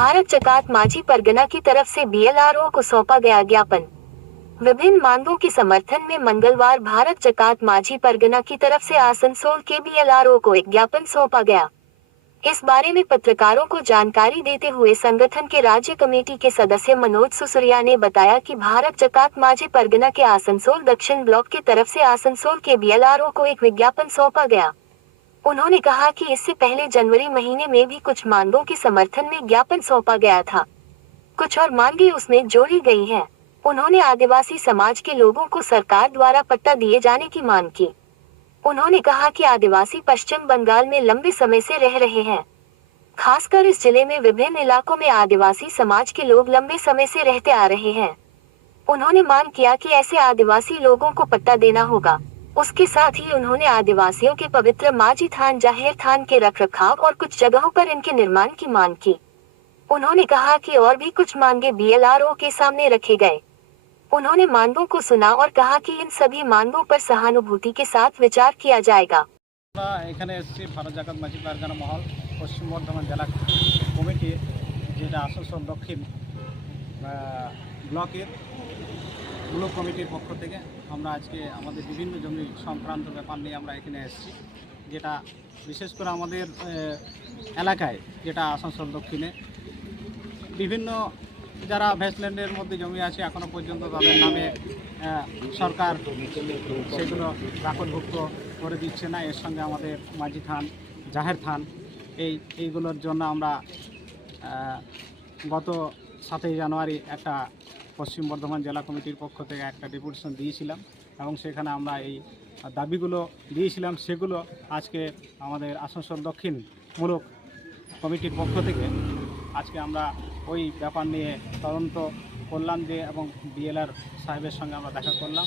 भारत जकात माझी परगना की तरफ से बीएलआरओ को सौंपा गया ज्ञापन। विभिन्न मांगों के समर्थन में मंगलवार भारत जकात माझी परगना की तरफ से आसनसोल के बीएलआरओ को एक ज्ञापन सौंपा गया। इस बारे में पत्रकारों को जानकारी देते हुए संगठन के राज्य कमेटी के सदस्य मनोज सुसुरिया ने बताया कि भारत जकात माझी परगना के आसनसोल दक्षिण ब्लॉक की तरफ से आसनसोल के बीएलआरओ को एक विज्ञापन सौंपा गया। उन्होंने कहा कि इससे पहले जनवरी महीने में भी कुछ मांगों के समर्थन में ज्ञापन सौंपा गया था। कुछ और मांगे उसमें जोड़ी गई हैं। उन्होंने आदिवासी समाज के लोगों को सरकार द्वारा पट्टा दिए जाने की मांग की। उन्होंने कहा कि आदिवासी पश्चिम बंगाल में लंबे समय से रह रहे हैं। खासकर इस जिले में विभिन्न इलाकों में आदिवासी समाज के लोग लंबे समय से रहते आ रहे हैं। उन्होंने मांग किया कि ऐसे आदिवासी लोगों को पट्टा देना होगा। उसके साथ ही उन्होंने आदिवासियों के पवित्र माझी थान जाहिर थान के रखरखाव और कुछ जगहों पर इनके निर्माण की मांग की। उन्होंने कहा कि और भी कुछ मांगे बीएलआरओ के सामने रखे गए। उन्होंने मांगों को सुना और कहा कि इन सभी मांगों पर सहानुभूति के साथ विचार किया जाएगा। এখানে এসেছি ভারত জাকাত মাঝি পারগানা মহল পশ্চিম বর্ধমান জেলা কমিটি যেটা আসানসোল দক্ষিণ ব্লকের ব্লক কমিটির পক্ষ থেকে আমরা আজকে আমাদের বিভিন্ন জমি সংক্রান্ত ব্যাপার নিয়ে আমরা এখানে এসেছি, যেটা বিশেষ করে আমাদের এলাকায় যেটা আসানসোল দক্ষিণে বিভিন্ন যারা ভেস্টল্যান্ডের মধ্যে জমি আছে এখনও পর্যন্ত তাদের নামে সরকার সেগুলো রাখনভুক্ত করে দিচ্ছে না। এর সঙ্গে আমাদের মাঝি থান জাহের থান এইগুলোর জন্য আমরা গত 7ই জানুয়ারি একটা পশ্চিম বর্ধমান জেলা কমিটির পক্ষ থেকে একটা ডেপুটেশন দিয়েছিলাম এবং সেখানে আমরা এই দাবিগুলো দিয়েছিলাম। সেগুলো আজকে আমাদের আসানসোল দক্ষিণ মূলক কমিটির পক্ষ থেকে আজকে আমরা ওই ব্যাপার নিয়ে তদন্ত করলাম যে এবং বিএলআর সাহেবের সঙ্গে আমরা দেখা করলাম